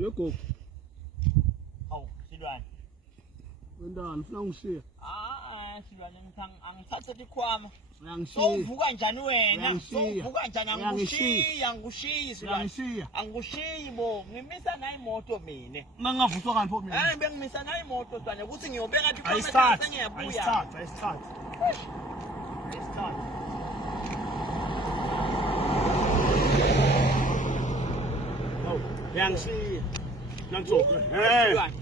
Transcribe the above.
Uyagogo. Hawu, Silwane. Wendani ufuna ungishiya? Silwane angithathe likhwama. Uyangishiya. Sowuvuka njani wena? Sowuvuka njani angikushiyi Silwane. Uyangishiya. Angikushiyi bo, ngimisa nayo imoto mina. Mangavuswa kanti pho mina. Bengimisa nayo imoto Silwane ukuthi ngiyobeka ikhwama Ayisithathe. sengiyabuya. Ayisithathe. Uyangishiya. Nangizoke. Silwane.